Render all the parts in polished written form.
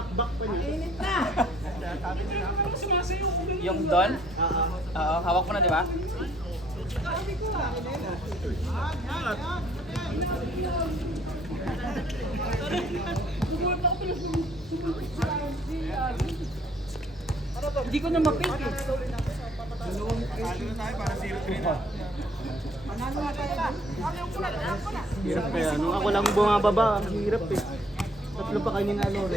Pinakbak pa niya. Init na! Yung Don? Oo, hawak mo na, di ba? Sabi ko ah. Hindi ko na mapik eh. Panalo na tayo ba? Hirap kaya. Nung ako lang bumababa, ang hirap eh. Tatlo pa kayo ninalo.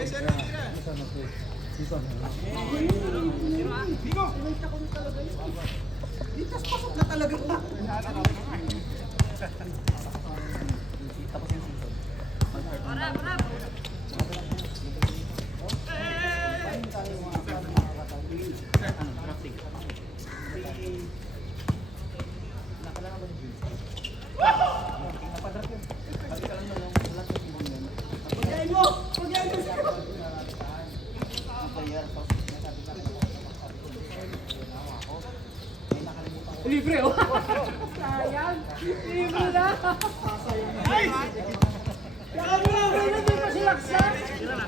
Litas pasok na talaga ba? Pagkain mo! Pagkain mo! Libre oh! Sayang! Libre na! Ay! Saka mo lang! Wala din pa silaksa! Tira na!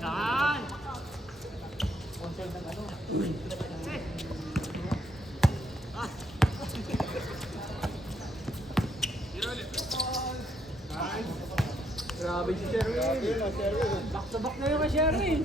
Saan? Grabe si Sherwin. Back to back na yung kay Sherwin!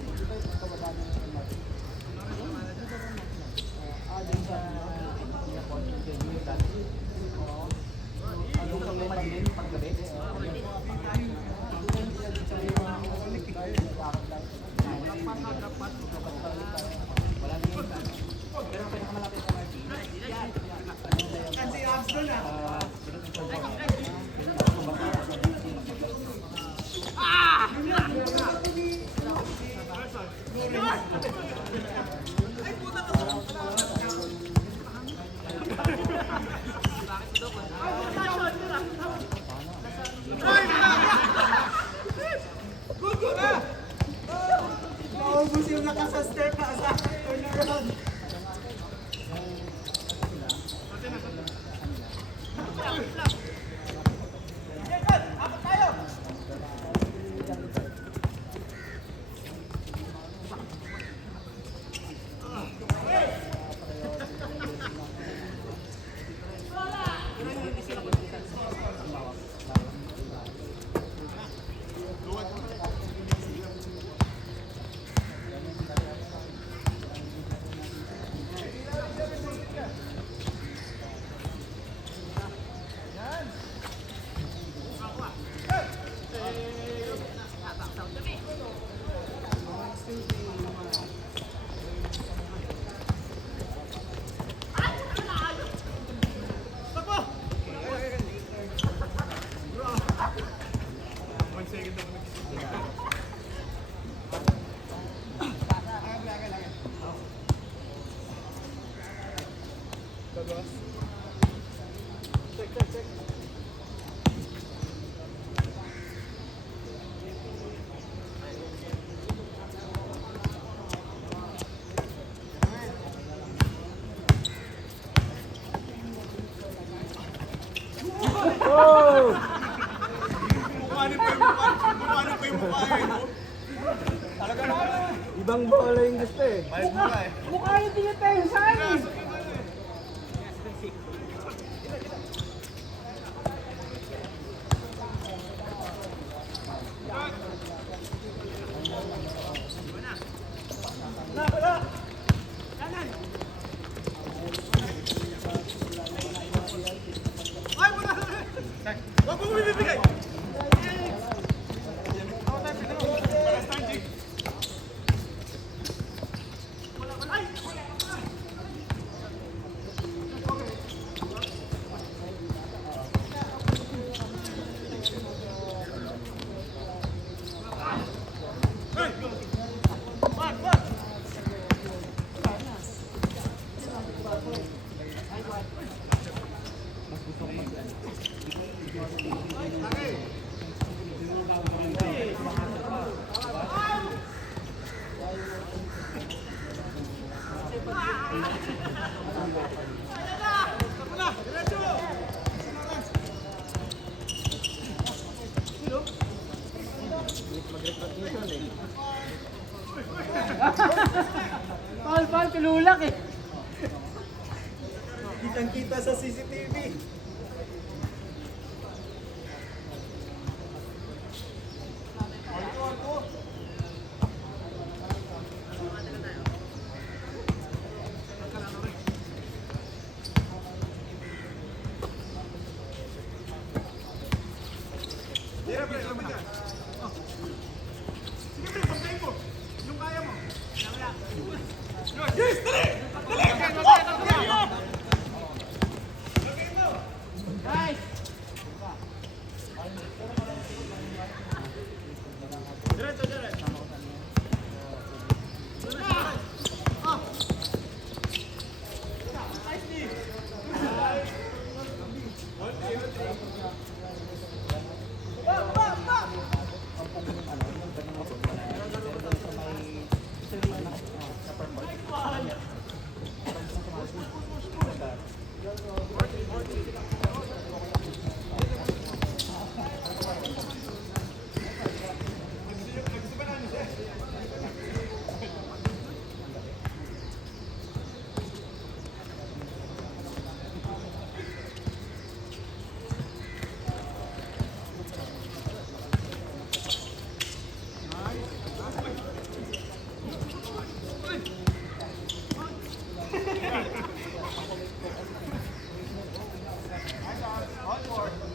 Naubos yung nakasaster pa sa turnaround. Oh! Ibang bola yung gusto eh. Mukha yung tinipensan eh! Transmission eh. Paul, tululak eh. Kitang-kita sa CCTV.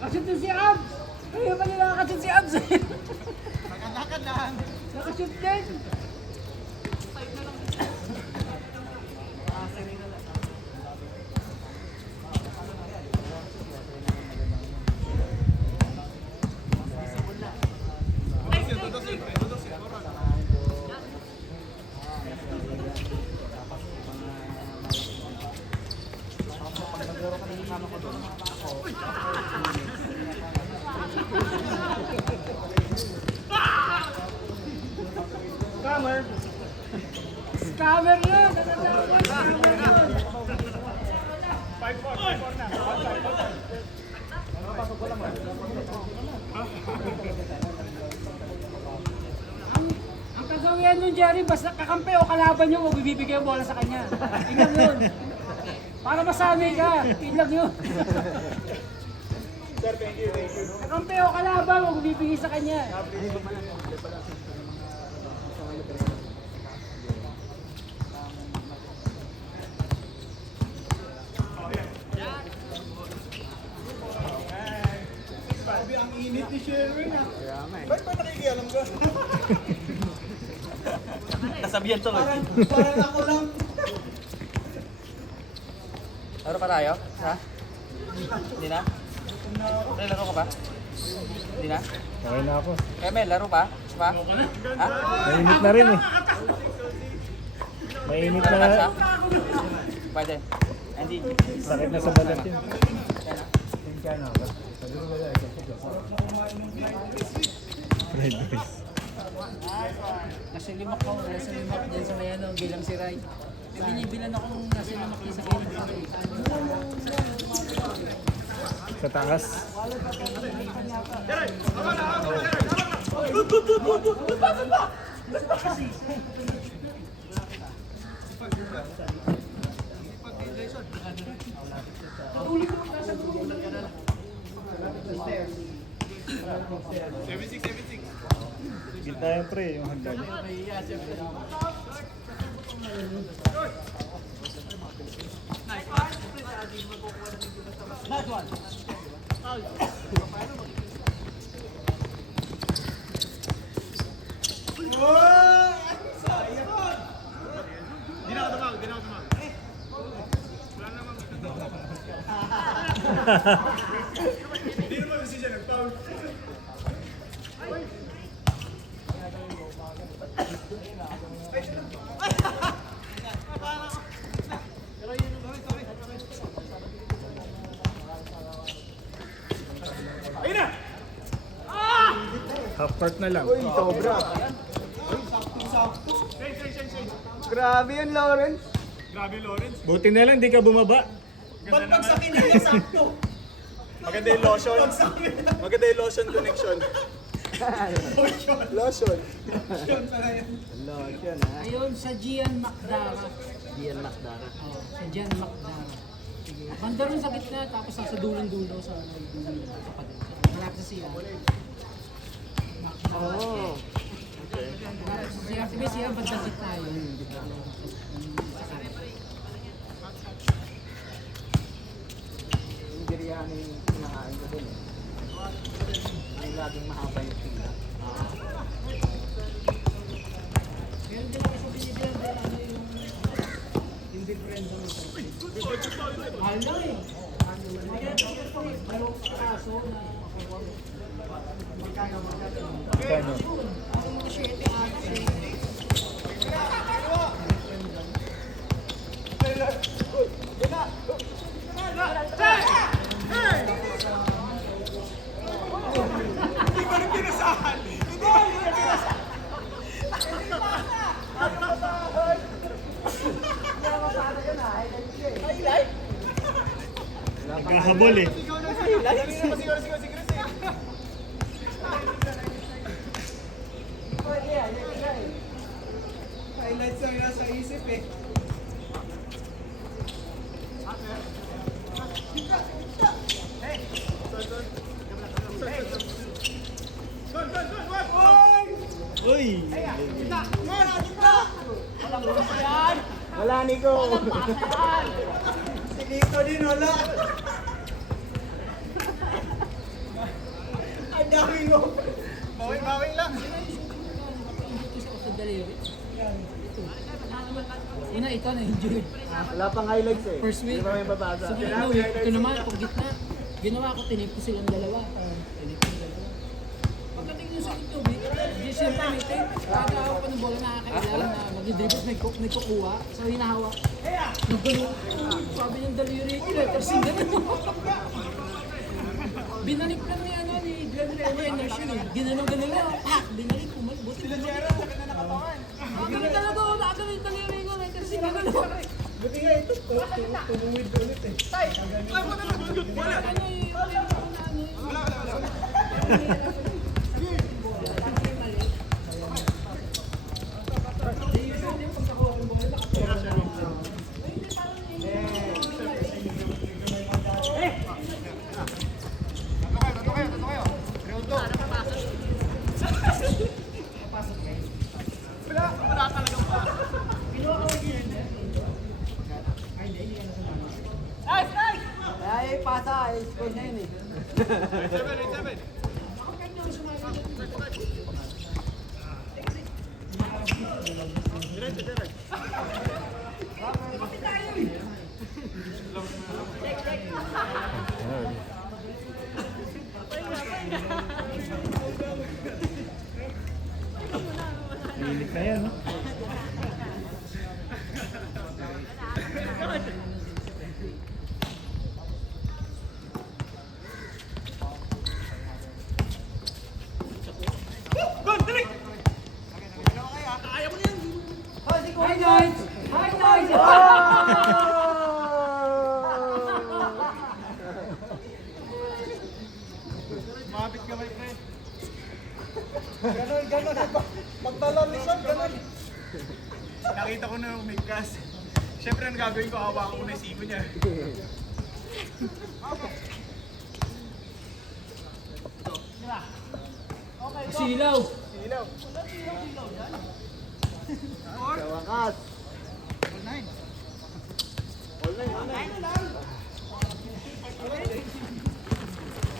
Nakashoot din si Abs! Kaya pa nila nakashoot si Abs eh. Nakad lang. Nakashoot din! Scammer yun! Scammer yun! Ang kagawian nun, Jerry, basta kakampi o kalaban nyo, huwag ibibigay yung bola sa kanya. Tingnan yun. Para masanay ka. Tingnan yun. Kakampi o kalaban, huwag ibibigay sa kanya. Sabi ang init ni Sherwin ah. Ba't ba nakikialam ka? Nasabihan to. Parang ako lang. Laro pa tayo? Ha? Hindi na? May laro ka ba? Hindi na? Okay na ako. Kaya may laro pa? Pa? Ha? Mainit na rin eh. Mainit Laro pa siya? na. Pwede. Hindi. Sakit na sa balat yun. Red boys. Nasilimak ko, nasilimak dyan sa may ano, bilang si Rai. Sabi niya, bilan akong nasilimak dyan sa bilang si Rai. Sa taas. Kita yung pre, yung hagdan. Hindi naman kasi siya nag-foul. Ayun na! Half court na lang. Uy, sobra. Grabe yun, Lawrence. Grabe, Lawrence. Buti na lang, di ka bumaba. Ba't pag sa kinila sakto? Maganda yung lotion. Maganda yung lotion connection. Lotion. Lotion pala yun. Lotion ha. Ayun, sa Gian Macdara. Diyan Macdara. Oh, sa Gian Macdara. Sige. Banda rin sa gitna, tapos sa dulo-dulo sa dulo. Malapit sa siya. Oh. Malapit sa siya. Sige siya, banda sa gitna yun. Yung biryani yung kinakain ko din eh. Yung laging mahaba yung pila. Meron din ako sa binibilan din ano yung hindi friend mo. Mahal lang eh. Pero kaso na Kano? ang 7 ata eh. Nagkahabol eh. Highlights ang nasa isip eh. Uy! Wala Nico! Si Nico din wala. Ang dami mo. Bawi lang. Sa delivery. Una ito na-enjoy. Wala pang highlights eh. First week. Hindi pa may babasa. So, ito naman, pag gitna, ginawa ko, tinip ko silang dalawa. Tinip ko dalawa. Pagdating nyo sa YouTube, di siyempre may tape. Kada ako pa ng bola nakakailan na mag-dribble, may kukuha. So, hinahawak. Nagano, sabi ng daliri, letters in binalik lang ni ano ni Glenn Remo Energy eh. Ginanong-ganon lang. Pak! Binalik ko. Buti Sila Jera, sa kanya nakatawan. ganun talaga ako. Nakaganon yung daliri ko. Letters in gano'n. Buti nga ito, tumuwid ulit eh. Wala. Ano eh, Ay, pasa. Score na yun eh. Init na yan, no? Hi guys! Hi guys! Mabit ka my friend. Ganon. Magtalon ni Sean, ganon. Nakita ko na yung umigkas. Siyempre, ang gagawin ko, hawakan ko na yung siko niya. Silaw! Silaw. Sa wakas. All nine.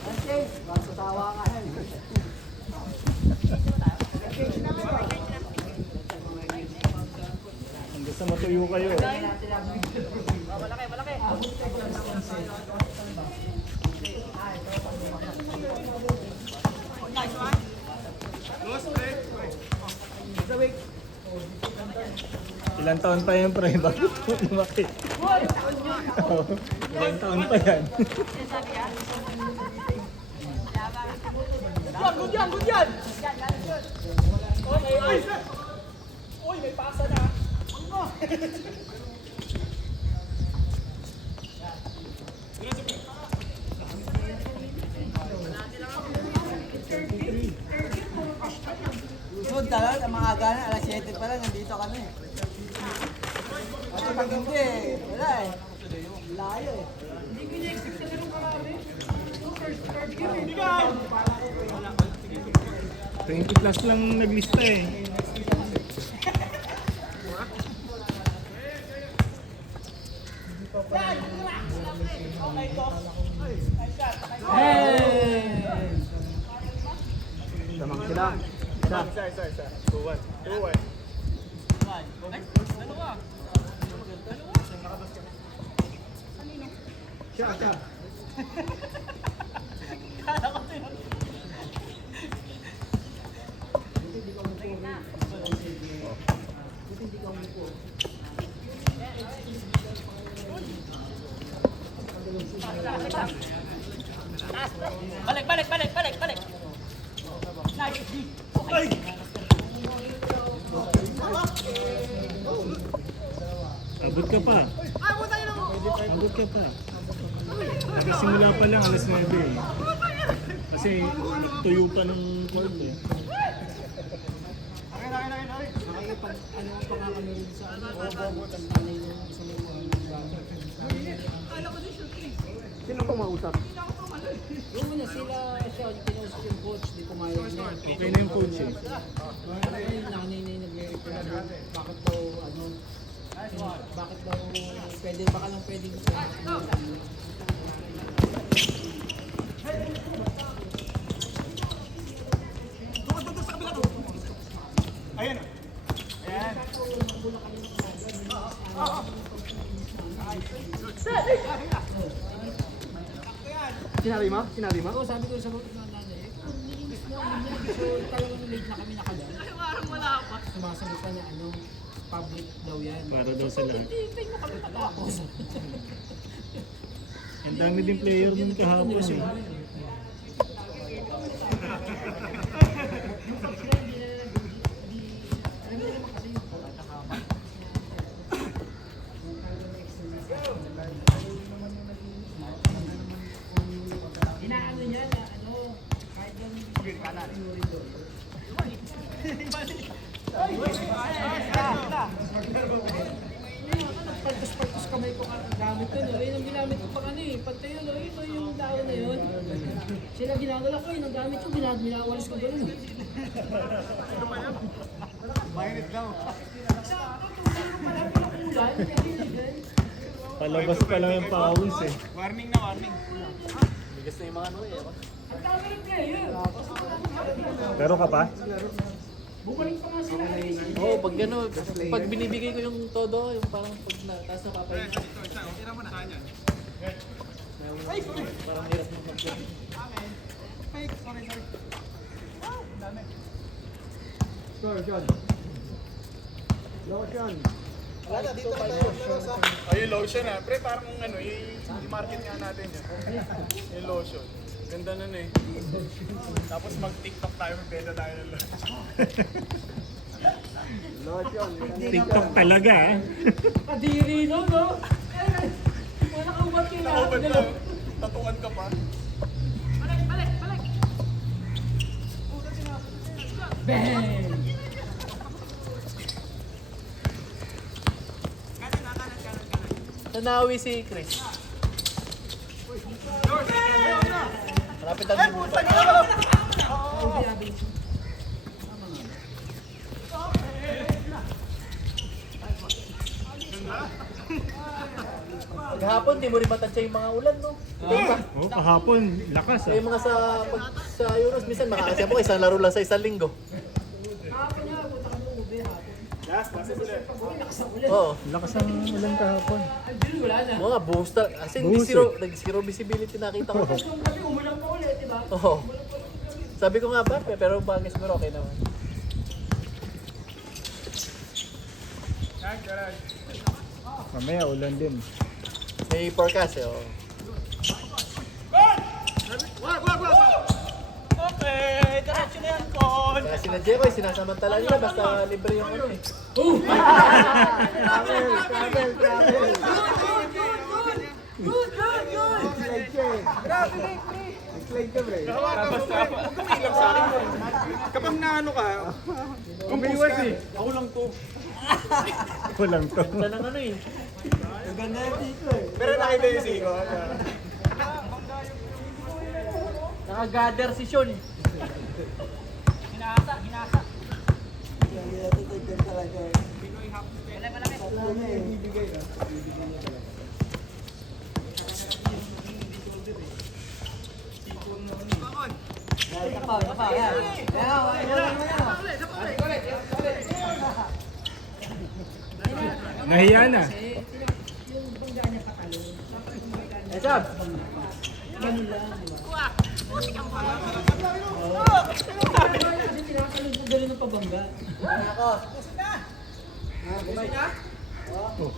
Okay, magsasawa ka yan. Hanggang sa matuyo kayo. Lost break. Ilang taon pa yan, pre, bago lumaki. Ilang taon pa yan. Good yan! Okay, ay! Uy, may pasa na. susunod talaga, ang mga aga na, alas 7 pa lang, nandito kami. Kasi pag hindi, wala eh. Layo eh. Hindi ko na-expect na ganun karami. Third game eh. 20 plus lang naglista eh. Tamang sila. Isa. Isa. 2-1. Balik. Abot ka pa. Abot ka pa. Nagsimula pa lang, alas 9 eh. Kasi tuyo pa ng court eh. Nakikipag, ano pa nga kami rin sa ano, tanay nung sa may mga Sino kumausap? yung una sila, siya, yung kinausap yung coach, di pumayag niya. Okay na yung coach eh. Yung nanay na yung nagre-record bakit daw, ano, bakit daw, pwede, baka lang pwedeng Ayan. Sinabi mo? Oo, sabi ko sa mga nanay, nilinis mo, so talagang late na kami nakadaan. Sumasagot pa na ano, public daw yan. Para daw sa lahat. Hintay mo kami matapos. Ang dami din player nun kahapon eh. Inaano niya na ano, kahit yung Paltos kamay ko gamit ko, no? Yun ang ginamit ko pang ano eh. Pantay yun, no? Ito yung tao na yun. Sila ginagala ko, yun ang gamit ko, binawalis ko gano'n. Mainit daw. Palabas pa lang yung pawis eh. Warning na warning. Bigas na yung mga ano eh. Ang dami ng player. Pero ka pa? Bumalik pa nga sila. Oo, pag gano'n, pag binibigay ko yung todo, yung parang pag taas na papayin. Tira mo na kanya. Parang hirap mo mag Ay, yung lotion ah. Pre, parang ano, i-market nga natin yan. Yung lotion. Ganda nun eh. Tapos mag-TikTok tayo, magbenta tayo ng lotion. TikTok talaga ah. Kadiri no, no? Wala kang ba't Nakauban kailangan ka, tatuan ka pa. Bang! Nanawi si Chris. Malapit ang Kahapon, di mo rin matansya yung mga ulan, no? Oh, kahapon, lakas ah. Yung mga sa Euros, minsan makakasya mo, isang laro lang sa isang linggo. Kahapon niya, punta ka ng ube hapon. Last, passes ulit. Oo. Lakas ang ulan kahapon. Ang dilo, wala na. Mga booster, as in, Buhos zero visibility nakita ko. Tapos nung gabi, umulan pa ulit, di ba? Oo. Sabi ko nga ba, pero bagay siguro okay naman. Garage. Mamaya ulan din. May forecast eh, oh. Okay, diretso na yan, Con. Kaya sina Jekoy, sinasamantala nila basta libre yung ano eh. Tapos huwag kang ilang sa akin. Kapag naano ka, umiwas eh. Ako lang to. Walang to. Ganda ng ano eh. Ang ganda yung dito eh. Pero nakita yung siko. Naka-gather si Sean. Hindi natutugtog talaga eh. Tatlo na eh. Isa pa. Yan. Nahiya na. Yung bangga niya patalo. Esab! Ganun lang, di ba? Kasi tinatalog mo ganun ng pabangga.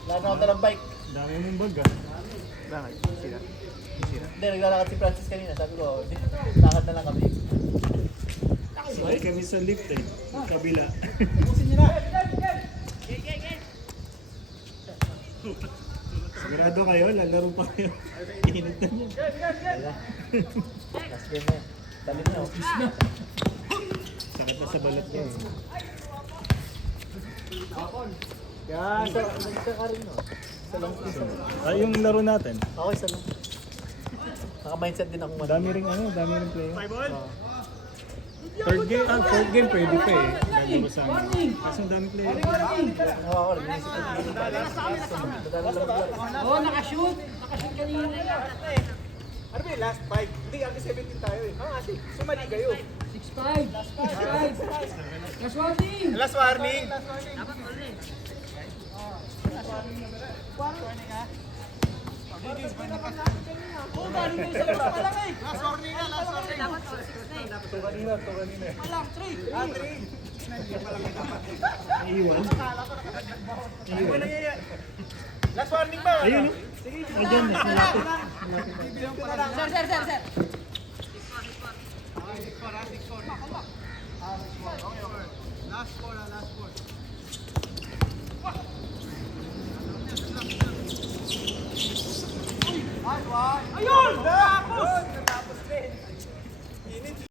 Lahat ako dalang bike. Dami mong bag ah. Bakit? Sira. Hindi, naglalakad si Francis kanina. Sabi ko, lakad na lang kami. Sakay kami sa lift eh. Kabila. Sigurado kayo, lalaro pa kayo. Init na niya. Last game na. Dami na. Sakit na sa balat niya eh. Yan, sa ka rin no. Sa long Yung laro natin. Ako isa lang. Naka-mindset din ako. Dami ring player. Fourth game pwede pa eh. Gagawin sa amin. Kasi ang dami player. Nawa ko, nag-iisip ko. Oo, nakashoot. Nakashoot kanina. Ano ba yung last 5? Hindi, ang 17 tayo eh. Kasi sumali kayo. 6-5. Last warning. Last warning. Iiwan. Last warning ba? Ayun oh. Ayun, mas malapit. Ayun!